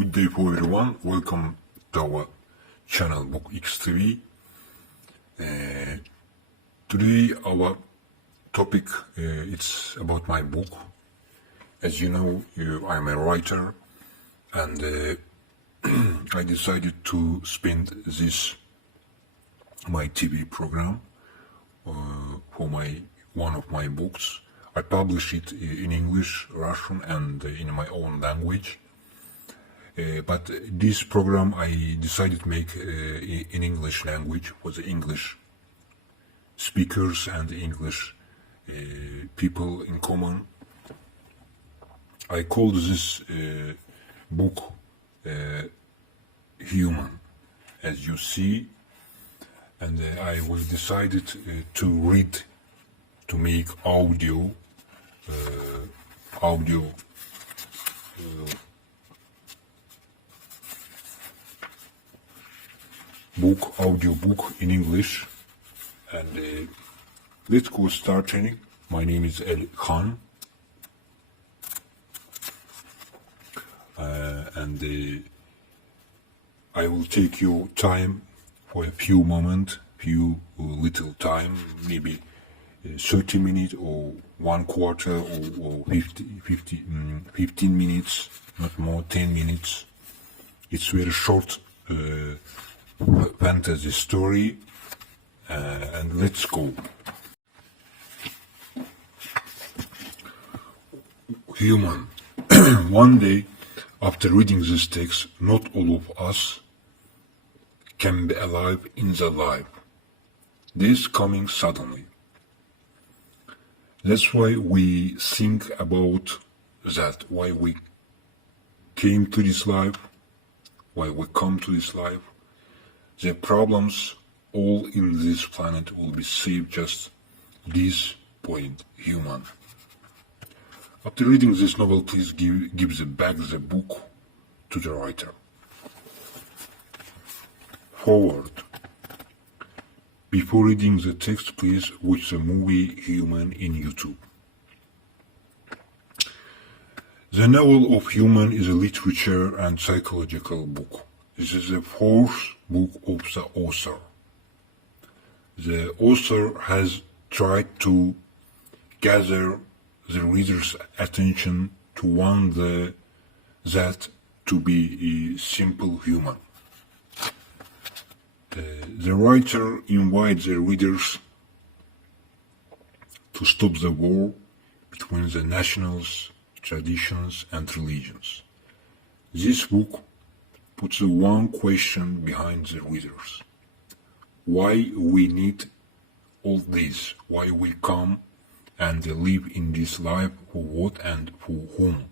Good day for everyone. Welcome to our channel Book XTV. Today our topic it's about my book. As you know, I'm a writer, and I decided to spend this my TV program for one of my books. I publish it in English, Russian, and in my own language. But this program I decided to make in English language for the English speakers and English people in common. I called this book Human, as you see, and I was decided to make audio book in English, and let's go starting. My name is El Khan, and I will take your time for a few moments, little time, maybe 30 minutes or 1/4 or 15 minutes, not more, 10 minutes. It's very short fantasy story, and let's go. Human. One day, after reading this text, not all of us can be alive in the life. This coming suddenly. That's why we think about that, why we came to this life, why we come to this life. The problems all in this planet will be saved just this point, human. After reading this novel, please give back the book to the writer. Forward. Before reading the text, please watch the movie Human in YouTube. The novel of Human is a literature and psychological book. This is the fourth book of the author. The author has tried to gather the reader's attention to want that to be a simple human. The writer invites the readers to stop the war between the nationals, traditions, and religions. This book puts the one question behind the readers: why we need all this, why we come and live in this life, for what and for whom.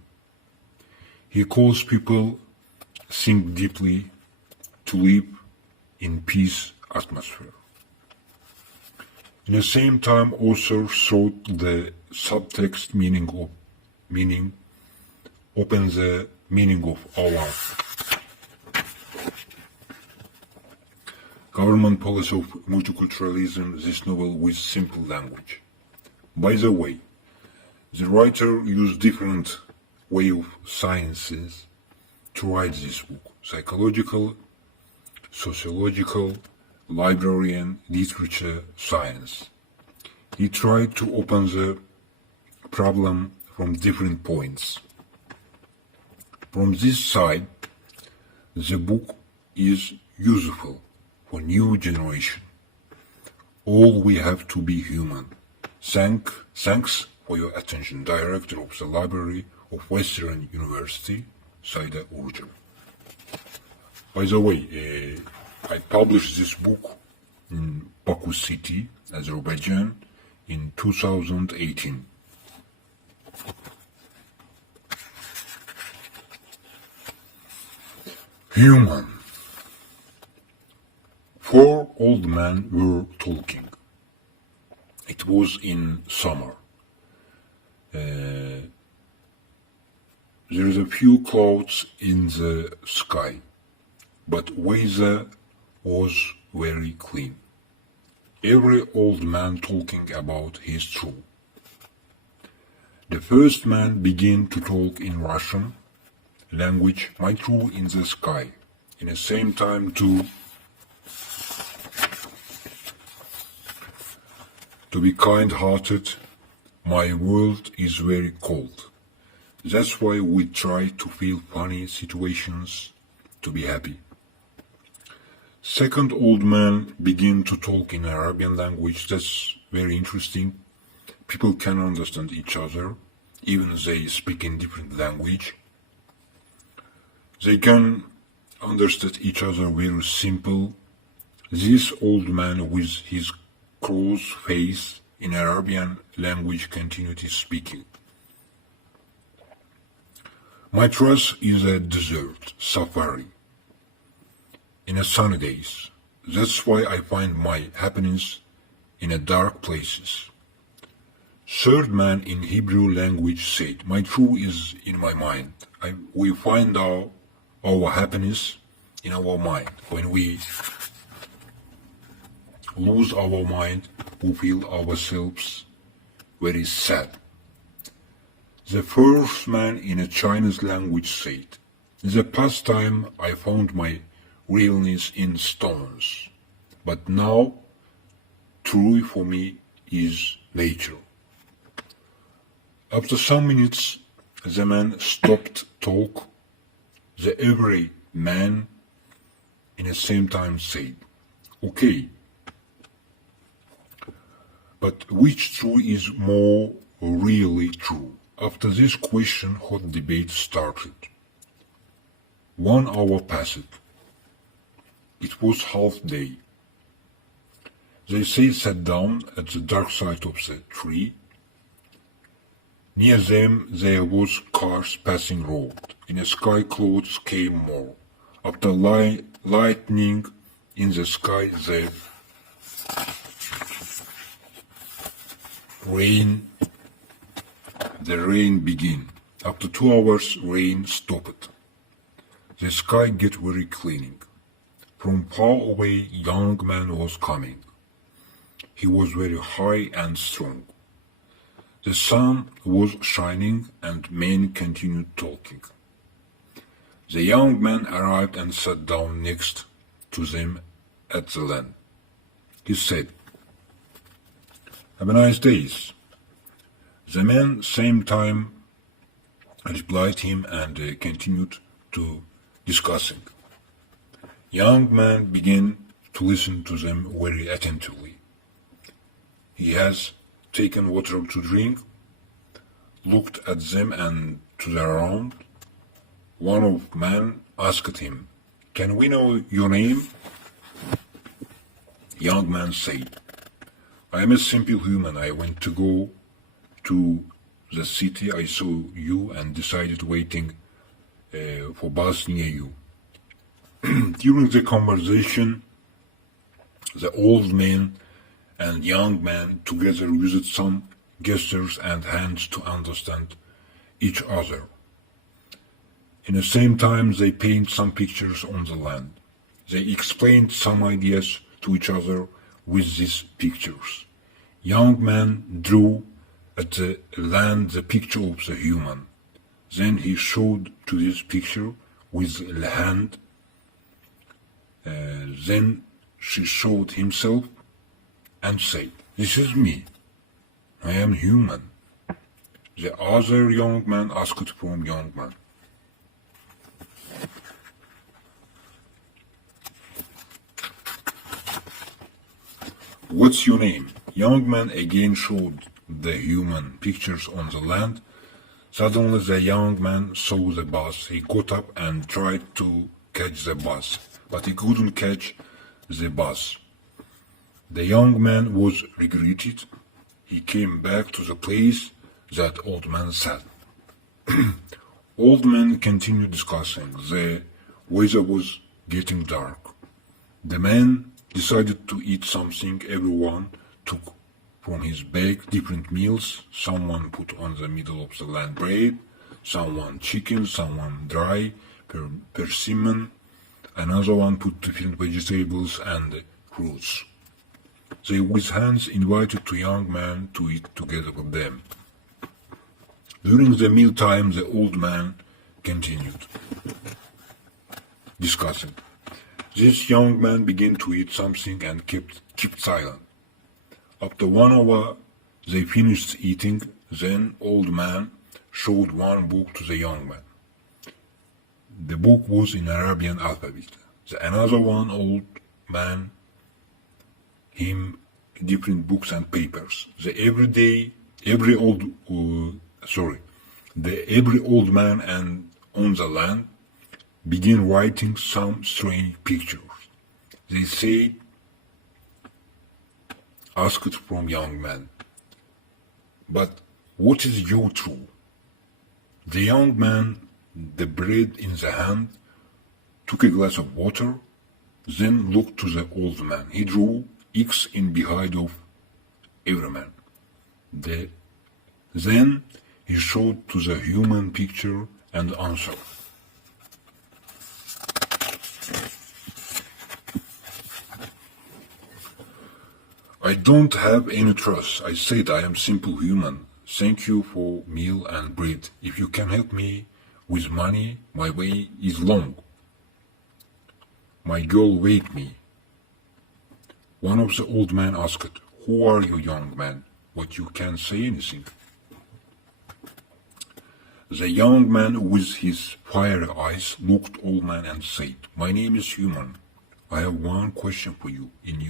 He calls people think deeply, to live in peace atmosphere. In the same time, author sought the subtext meaning open the meaning of our government policy of multiculturalism, this novel with simple language. By the way, the writer used different way of sciences to write this book: psychological, sociological, librarian, literature, science. He tried to open the problem from different points. From this side, the book is useful for new generation. All we have to be human. Thanks for your attention. Director of the Library of Western University, Saida Urcan. By the way, I published this book in Baku City, Azerbaijan, in 2018. Human. 4 old men were talking. It was in summer. There is a few clouds in the sky, but weather was very clean. Every old man talking about his true. The first man began to talk in Russian, language might rule in the sky. In the same time to be kind-hearted, my world is very cold. That's why we try to feel funny situations to be happy. Second old man begin to talk in Arabian language. That's very interesting. People can understand each other, even they speak in different language. They can understand each other very simple. This old man with his cross face in Arabian language continued speaking. My trust is a desert safari in a sunny days. That's why I find my happiness in a dark places. Third man in Hebrew language said, my truth is in my mind. We find our happiness in our mind. When we lose our mind, we feel ourselves very sad. The first man in a Chinese language said, in the past time I found my realness in stones, but now true for me is nature. After some minutes, the man stopped talk. The every man in the same time said, okay, but which true is more really true? After this question, hot debate started. 1 hour passed. It was half day. They sat down at the dark side of the tree. Near them there was cars passing road. In the sky clouds came more. After lightning in the sky, the rain began. After 2 hours, rain stopped. The sky get very cleaning. From far away, young man was coming. He was very high and strong. The sun was shining and men continued talking. The young man arrived and sat down next to them at the land. He said, have a nice day. The man same time replied him and continued to discussing. Young man began to listen to them very attentively. He has taken water to drink, looked at them and to the around. One of men asked him, can we know your name? Young man said, I am a simple human. I went to go to the city. I saw you and decided waiting for bus near you. During the conversation, the old man and young man together used some gestures and hands to understand each other. In the same time, they paint some pictures on the land. They explained some ideas to each other with these pictures. Young man drew at the land the picture of the human. Then he showed to this picture with the hand. Then she showed himself and said, this is me. I am human. The other young man asked from young man, what's your name? Young man again showed the human pictures on the land. Suddenly the young man saw the bus. He got up and tried to catch the bus, but he couldn't catch the bus. The young man was regretted. He came back to the place that old man sat. Old man continued discussing. The weather was getting dark. The man decided to eat something. Everyone took from his bag different meals. Someone put on the middle of the land bread, someone chicken, someone dry persimmon, another one put different vegetables and fruits. They with hands invited the young man to eat together with them. During the mealtime, the old man continued, discussing. This young man began to eat something and kept silent. After 1 hour, they finished eating. Then old man showed one book to the young man. The book was in Arabian alphabet. The another one old man him different books and papers. Every old man and on the land began writing some strange pictures. They said, asked from young man, but what is your true? The young man, the bread in the hand, took a glass of water, then looked to the old man. He drew X in behind of every man. Then he showed to the human picture and answered. I don't have any trust. I said I am simple human. Thank you for meal and bread. If you can help me with money, my way is long. My girl wake me. One of the old men asked, who are you, young man? What you can't say anything. The young man with his fiery eyes looked old man and said, my name is Human. I have one question for you. In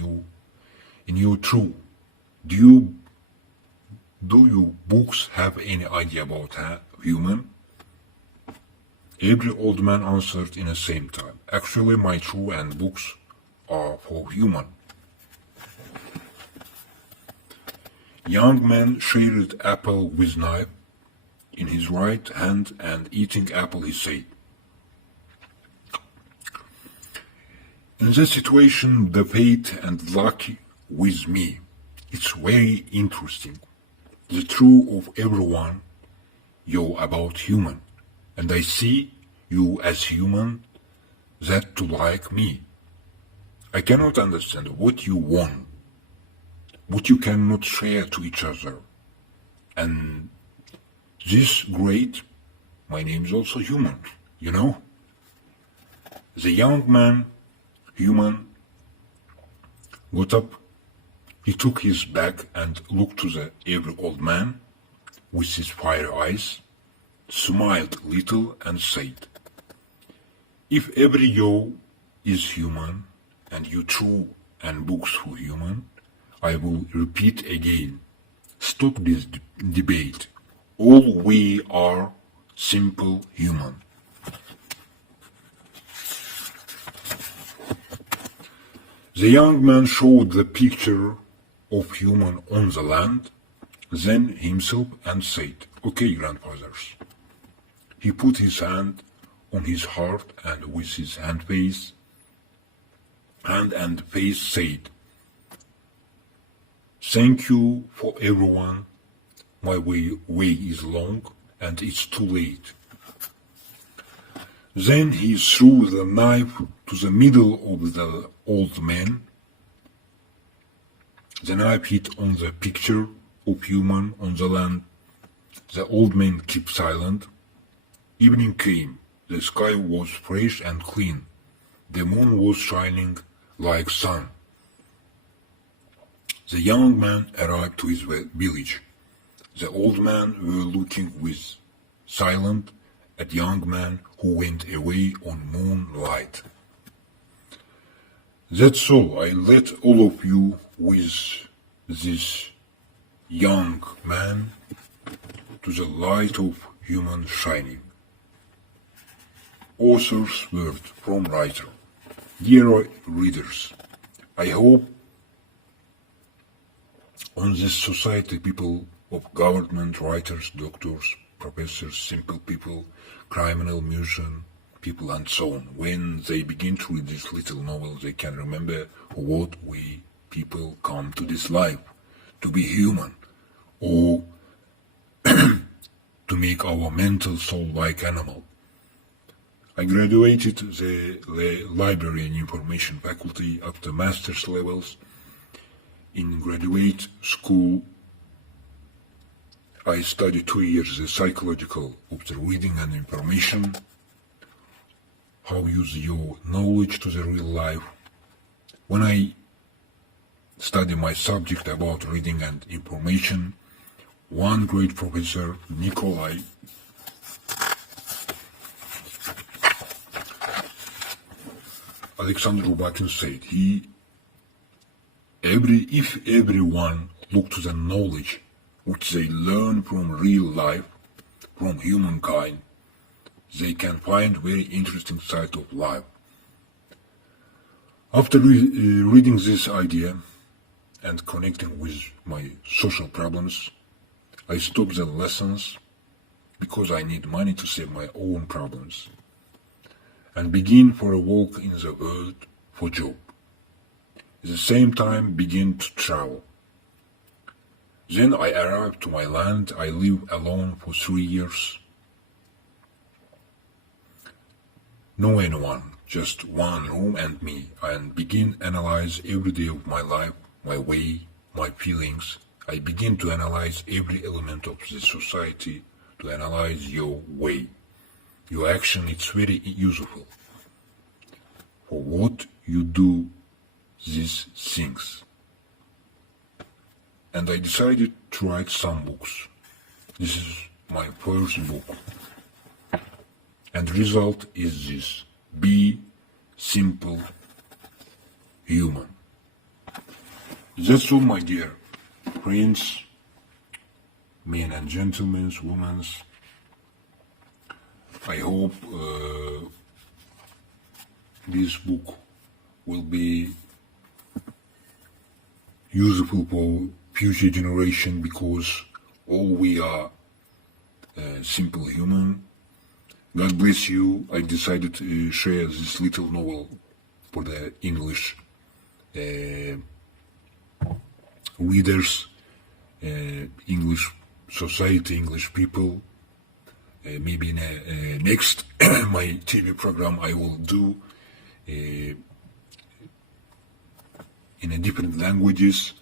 your true, do you books have any idea about human? Every old man answered in the same time. Actually, my true and books are for human. Young man shared apple with knife in his right hand and eating apple he said. In this situation, the fate and luck with me. It's very interesting. The true of everyone, you about human. And I see you as human, that to like me. I cannot understand what you want, what you cannot share to each other. And this great, my name is also Human, you know? The young man, Human, got up. He took his bag and looked to the every old man with his fiery eyes, smiled a little and said, if every you is human and you true and books for human, I will repeat again, stop this debate. All we are simple human. The young man showed the picture of human on the land, then himself and said, okay, grandfathers. He put his hand on his heart and with his hand and face said, thank you for everyone. My way is long and it's too late. Then he threw the knife to the middle of the old man. The knife hit on the picture of human on the land. The old man kept silent. Evening came. The sky was fresh and clean. The moon was shining like sun. The young man arrived to his village. The old man were looking with silent at young man who went away on moonlight. That's all. I let all of you with this young man to the light of human shining. Author's word from writer. Dear readers, I hope on this society people of government, writers, doctors, professors, simple people, criminal, musician, people and so on. When they begin to read this little novel, they can remember what we people come to this life, to be human, or to make our mental soul like animal. I graduated the library and information faculty after master's levels in graduate school I studied 2 years the psychological of the reading and information, how use your knowledge to the real life. When I study my subject about reading and information, one great professor, Nikolai Alexander Rubakin said, if everyone looked to the knowledge which they learn from real life, from humankind, they can find very interesting side of life. After reading this idea and connecting with my social problems, I stopped the lessons because I need money to save my own problems and begin for a walk in the world for job. At the same time begin to travel. Then I arrived to my land. I lived alone for 3 years. No anyone, just one room and me, and begin analyze every day of my life, my way, my feelings. I begin to analyze every element of the society, to analyze your way, your action. It's very useful for what you do these things. And I decided to write some books. This is my first book. And the result is this: be simple human. That's all, my dear friends, men and gentlemen, women. I hope this book will be useful for future generation, because all we are simple human. God bless you. I decided to share this little novel for the English readers, English society, English people. Maybe in a next my TV program I will do in a different languages.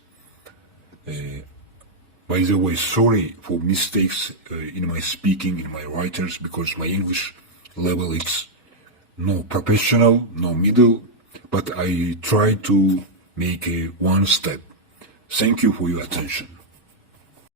By the way, sorry for mistakes in my speaking, in my writers, because my English level is no professional, no middle, but I try to make one step. Thank you for your attention.